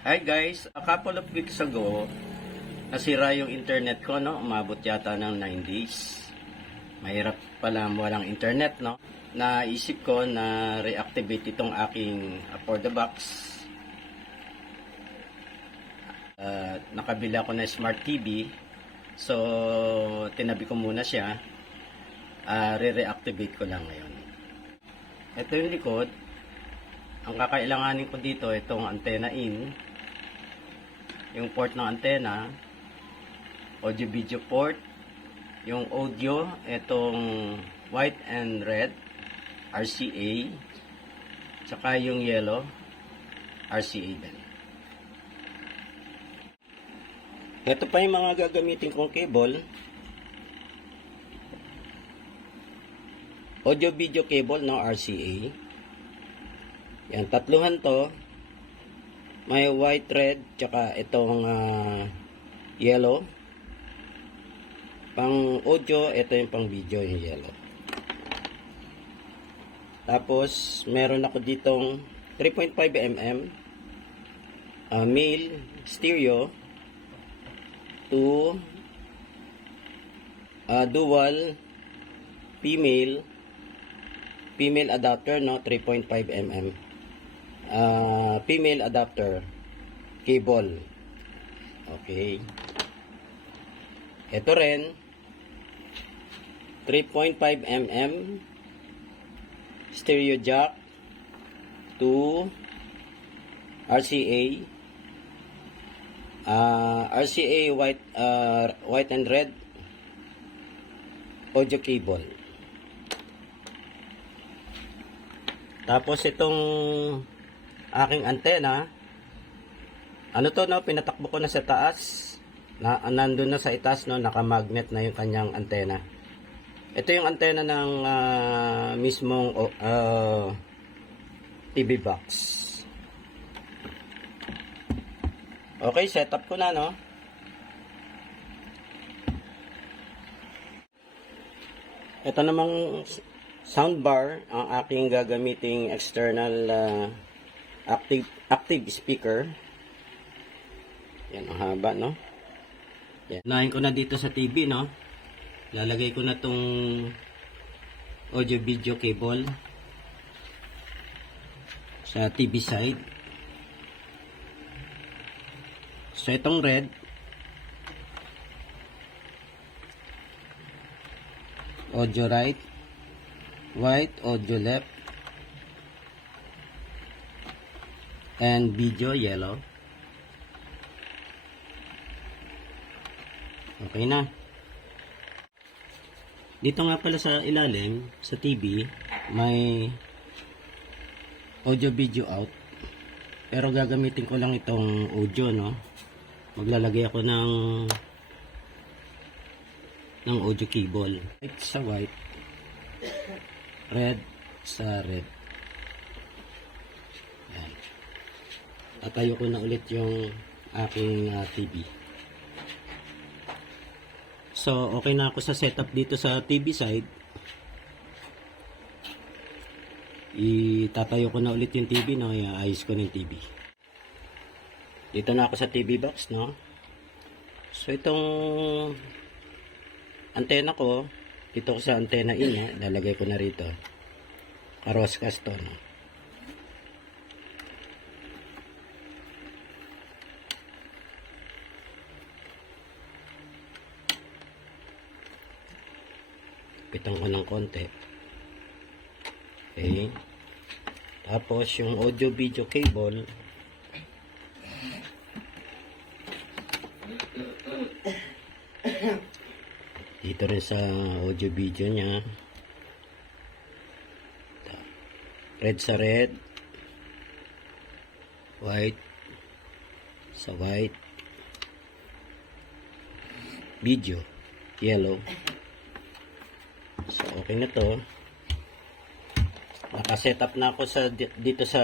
Hi guys, a couple of weeks ago, nasira yung internet ko, no? Umabot yata ng 9 days. Mahirap pala walang internet, no? Naisip ko na reactivate itong aking for the box. Nakabili ako na smart TV. So, tinabi ko muna siya. Re-reactivate ko lang ngayon. Ito yung likod. Ang kakailanganin ko dito, itong antenna in. Yung port ng antenna, audio video port, yung audio, itong white and red, RCA, tsaka yung yellow, RCA din. Ito pa yung mga gagamitin kong cable. Audio video cable, no, RCA. Yan, tatluhan to. May white, red, tsaka itong yellow. Pang audio, ito yung pang video, yung yellow. Tapos, meron ako ditong 3.5 mm male stereo to dual female adapter, no, 3.5 mm. Female adapter cable. Okay. Ito rin 3.5 mm stereo jack to RCA white and red audio cable. Tapos itong aking antena, ano to, no, pinatakbo ko na sa taas, nandun na sa itaas, no, naka-magnet na yung kanyang antena. Ito yung antena ng mismong TV box. Okay, setup ko na, no. Ito namang soundbar ang aking gagamiting external active speaker. Yan, ang haba, no? Yan. Unahin ko na dito sa TV, no? Lalagay ko na tong audio video cable sa TV side. So, itong red, audio right, white, audio left, and video yellow. Okay na. Dito nga pala sa ilalim, sa TV, may audio video out. Pero gagamitin ko lang itong audio, no? Maglalagay ako ng audio cable. White sa white, red sa red. Yan. Tatayo ko na ulit yung aking TV. So, okay na ako sa setup dito sa TV side. Itatayo ko na ulit yung TV, no? Iayos ko na yung TV. Dito na ako sa TV box, no? So, itong antena ko, dito ko sa antena in, no? Lalagay ko na rito. Karoskas to, no? Pitang ko ng konti. Okay. Tapos yung audio video cable, dito rin sa audio video nya, red sa red, white sa white, video yellow. So, okay na to. Naka-setup na ako dito sa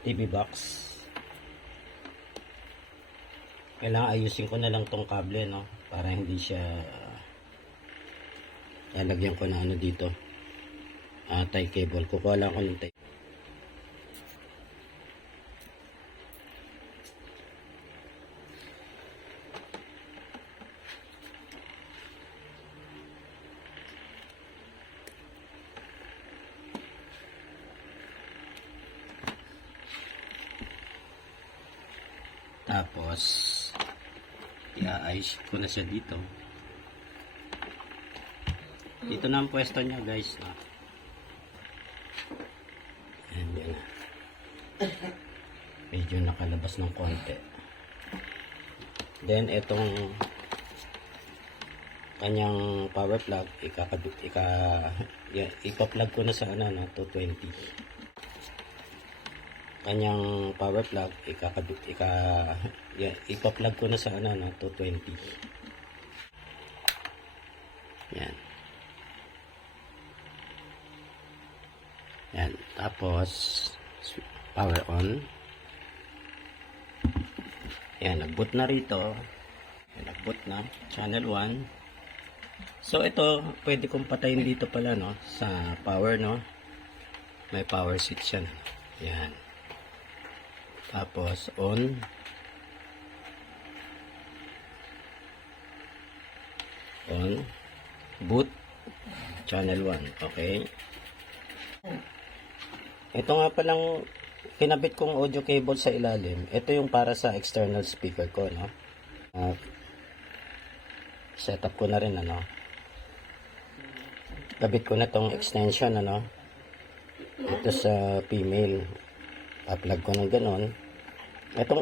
TV box. Kailangan ayusin ko na lang tong kable, no? Para hindi siya lalagyan ko na ano dito. Tie cable. Kukuha lang ako ng tie. Tapos, i-ice ko na siya dito. Dito na ang pwesto niya, guys. Ayan, yan na. Medyo nakalabas ng konti. Then, itong kanyang power plug, ipa-plug ko na sa 220. Kanyang power plug, ipa-plug ko na sa 220. Yan. Yan. Tapos, power on. Yan, nag-boot na rito. Yan, nag-boot na. Channel 1. So, ito, pwede kong patayin dito pala, no? Sa power, no? May power switch yan. Yan. Tapos, on. On. Boot. Channel 1. Okay. Ito nga palang kinabit kong audio cable sa ilalim. Ito yung para sa external speaker ko, no? Setup ko na rin, ano? Kabit ko na tong extension, ano? Ito sa female. Plug ko ng ganon. Ito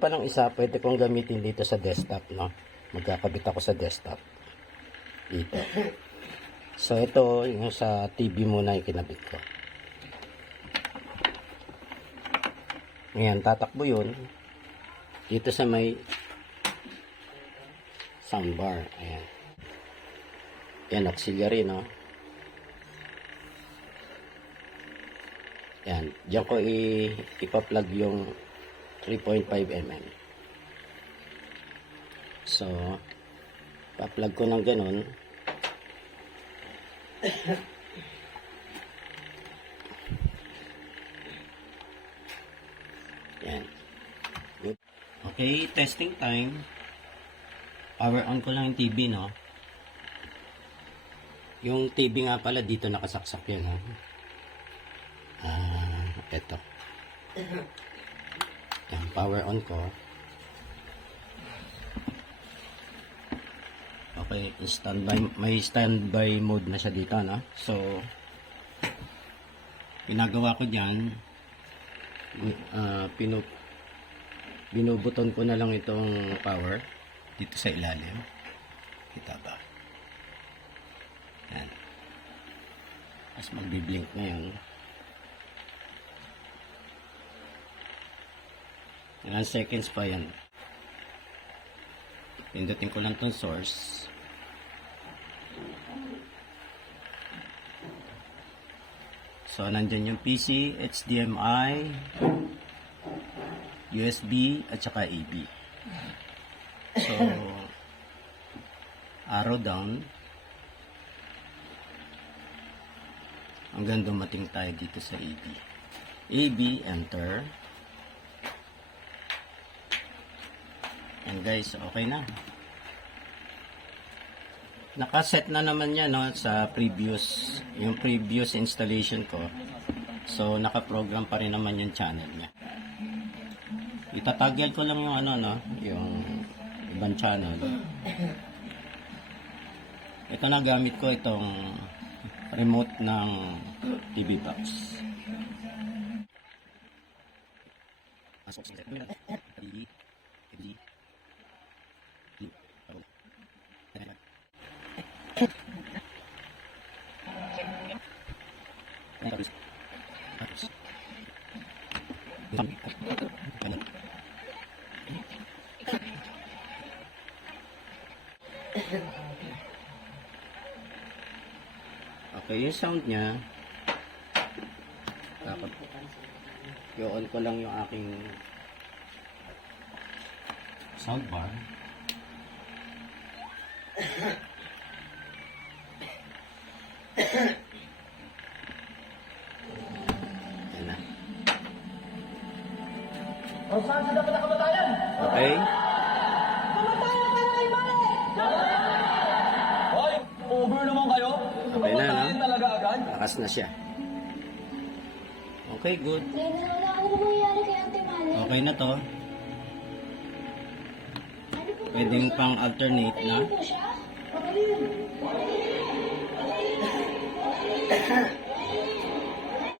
pa lang isa, pwede kong gamitin dito sa desktop, no? Magkakabit ako sa desktop. Dito. So, ito, yung sa TV muna yung kinabit ko. Ngayon, tatakbo yun. Dito sa may soundbar. Ayan. Yan, auxiliary, no? Yan. Diyan ko ipa-plug yung 3.5 mm. So, pa-plug ko ng ganun. Yan. Good. Okay, testing time. Power on ko lang yung TV, no? Yung TV nga pala, dito nakasaksak yan, no? Eto. Yan, power on ko. Okay, may standby mode na siya dito, no? So, ginagawa ko dyan, binubuton ko na lang itong power dito sa ilalim. Kita ba? Yan. Tapos magbiblink na yan. Ilan seconds pa yan. Pindutin ko lang itong source. So, nandyan yung PC, HDMI, USB, at saka AB. So, arrow down. Hanggang dumating tayo dito sa AB. AB, enter. And guys, okay na. Nakaset na naman yan, no, sa yung previous installation ko. So, nakaprogram pa rin naman yung channel niya. Itatagyan ko lang yung yung ibang channel. Ito na gamit ko itong remote ng TV box. Okay, yung sound niya, i-on ko lang yung aking soundbar. Yan na. O saan sa dapat nakamatayan? Okay. Kamatayan kayo kay Mare! Hoy, over naman kayo. Okay na, no? Kamatayan talaga agad. Lakas na siya. Okay, good. Ano nangyayari kay Ate Male? Okay na to. Pwedeng pang alternate na. Po siya?